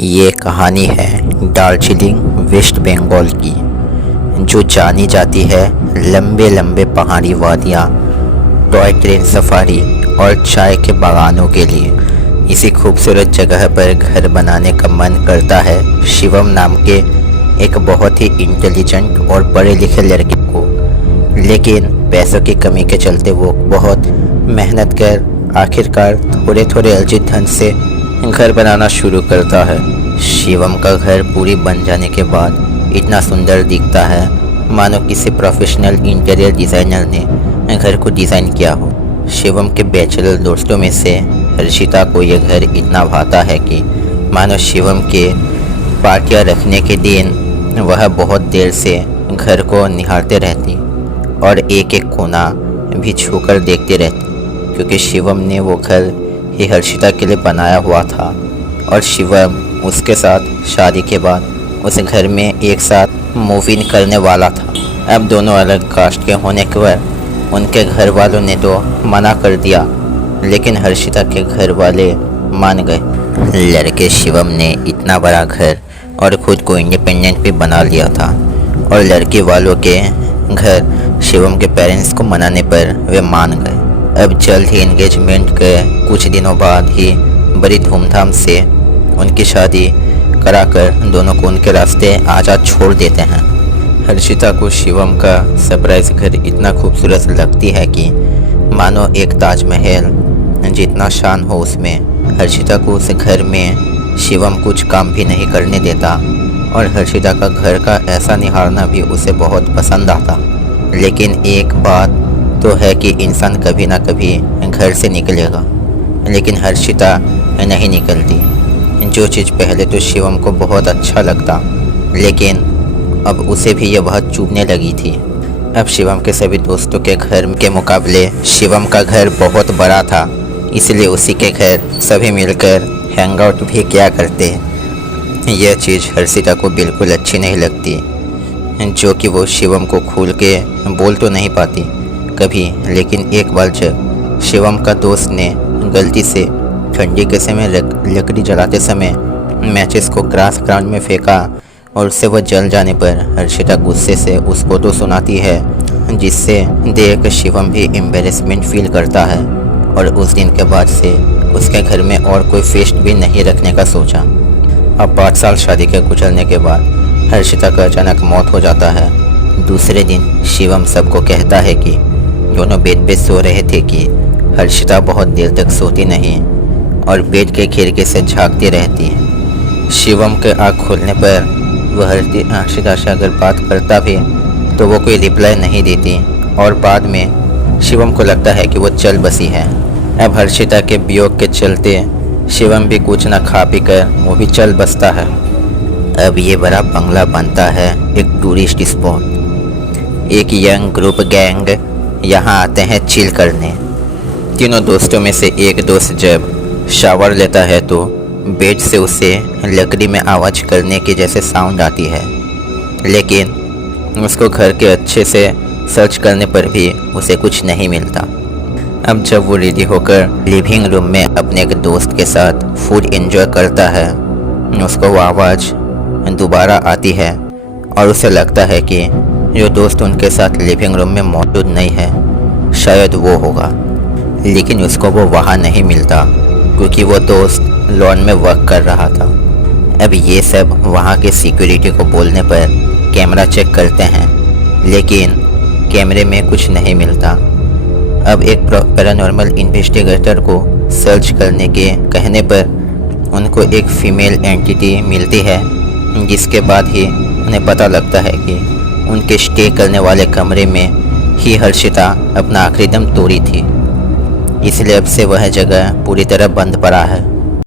ये कहानी है दार्जिलिंग वेस्ट बंगाल की, जो जानी जाती है लंबे लंबे पहाड़ी वादियाँ, टॉय ट्रेन सफारी और चाय के बागानों के लिए। इसी खूबसूरत जगह पर घर बनाने का मन करता है शिवम नाम के एक बहुत ही इंटेलिजेंट और पढ़े लिखे लड़के को। लेकिन पैसों की कमी के चलते वो बहुत मेहनत कर आखिरकार थोड़े थोड़े अर्जित धन से घर बनाना शुरू करता है। शिवम का घर पूरी बन जाने के बाद इतना सुंदर दिखता है मानो किसी प्रोफेशनल इंटीरियर डिज़ाइनर ने घर को डिज़ाइन किया हो। शिवम के बैचलर दोस्तों में से हर्षिता को यह घर इतना भाता है कि मानो शिवम के पार्टियां रखने के दिन वह बहुत देर से घर को निहारते रहती और एक एक कोना भी छूकर देखते रहती, क्योंकि शिवम ने वो घर ही हर्षिता के लिए बनाया हुआ था और शिवम उसके साथ शादी के बाद उस घर में एक साथ मूव इन करने वाला था। अब दोनों अलग कास्ट के होने पर उनके घर वालों ने तो मना कर दिया, लेकिन हर्षिता के घर वाले मान गए। लड़के शिवम ने इतना बड़ा घर और ख़ुद को इंडिपेंडेंट भी बना लिया था और लड़की वालों के घर शिवम के पेरेंट्स को मनाने पर वे मान गए। अब जल्द ही एंगेजमेंट के कुछ दिनों बाद ही बड़ी धूमधाम से उनकी शादी कराकर दोनों को उनके रास्ते आज़ाद छोड़ देते हैं। हर्षिता को शिवम का सरप्राइज घर इतना खूबसूरत लगती है कि मानो एक ताजमहल जितना शान हो उसमें। हर्षिता को उस घर में शिवम कुछ काम भी नहीं करने देता और हर्षिता का घर का ऐसा निहारना भी उसे बहुत पसंद आता। लेकिन एक बात तो है कि इंसान कभी ना कभी घर से निकलेगा, लेकिन हर्षिता नहीं निकलती। जो चीज़ पहले तो शिवम को बहुत अच्छा लगता, लेकिन अब उसे भी यह बहुत चुभने लगी थी। अब शिवम के सभी दोस्तों के घर के मुकाबले शिवम का घर बहुत बड़ा था, इसलिए उसी के घर सभी मिलकर हैंग आउट भी किया करते। यह चीज़ हर्षिता को बिल्कुल अच्छी नहीं लगती, जो कि वो शिवम को खुल के बोल तो नहीं पाती कभी। लेकिन एक बार जब शिवम का दोस्त ने गलती से ठंडी के समय लकड़ी जलाते समय मैचेस को ग्रास ग्राउंड में फेंका और उससे वह जल जाने पर हर्षिता गुस्से से उसको तो सुनाती है, जिससे देख शिवम भी एम्बेरसमेंट फील करता है और उस दिन के बाद से उसके घर में और कोई फेस्ट भी नहीं रखने का सोचा। अब 5 साल शादी के गुजरने के बाद हर्षिता का अचानक मौत हो जाता है। दूसरे दिन शिवम सबको कहता है कि दोनों बेड पे सो रहे थे कि हर्षिता बहुत देर तक सोती नहीं और बेड के खिड़की से झांकती रहती है। शिवम के आँख खोलने पर वह हर्षिता से अगर बात करता भी तो वो कोई रिप्लाई नहीं देती और बाद में शिवम को लगता है कि वो चल बसी है। अब हर्षिता के वियोग के चलते शिवम भी कुछ न खा पी कर वो भी चल बसता है। अब ये बड़ा बंगला बनता है एक टूरिस्ट स्पॉट। एक यंग ग्रुप गैंग यहाँ आते हैं चिल करने। तीनों दोस्तों में से एक दोस्त जब शावर लेता है तो बेड से उसे लकड़ी में आवाज़ करने की जैसे साउंड आती है, लेकिन उसको घर के अच्छे से सर्च करने पर भी उसे कुछ नहीं मिलता। अब जब वो रेडी होकर लिविंग रूम में अपने एक दोस्त के साथ फूड एंजॉय करता है, उसको वो आवाज़ दोबारा आती है और उसे लगता है कि जो दोस्त उनके साथ लिविंग रूम में मौजूद नहीं है शायद वो होगा, लेकिन उसको वो वहाँ नहीं मिलता क्योंकि वो दोस्त लॉन में वर्क कर रहा था। अब ये सब वहाँ के सिक्योरिटी को बोलने पर कैमरा चेक करते हैं, लेकिन कैमरे में कुछ नहीं मिलता। अब एक पैरानॉर्मल इन्वेस्टिगेटर को सर्च करने के कहने पर उनको एक फीमेल एंटिटी मिलती है, जिसके बाद ही उन्हें पता लगता है कि उनके स्टे करने वाले कमरे में ही हर्षिता अपना आखिरी दम तोड़ी थी। इसलिए अब से वह जगह पूरी तरह बंद पड़ा है।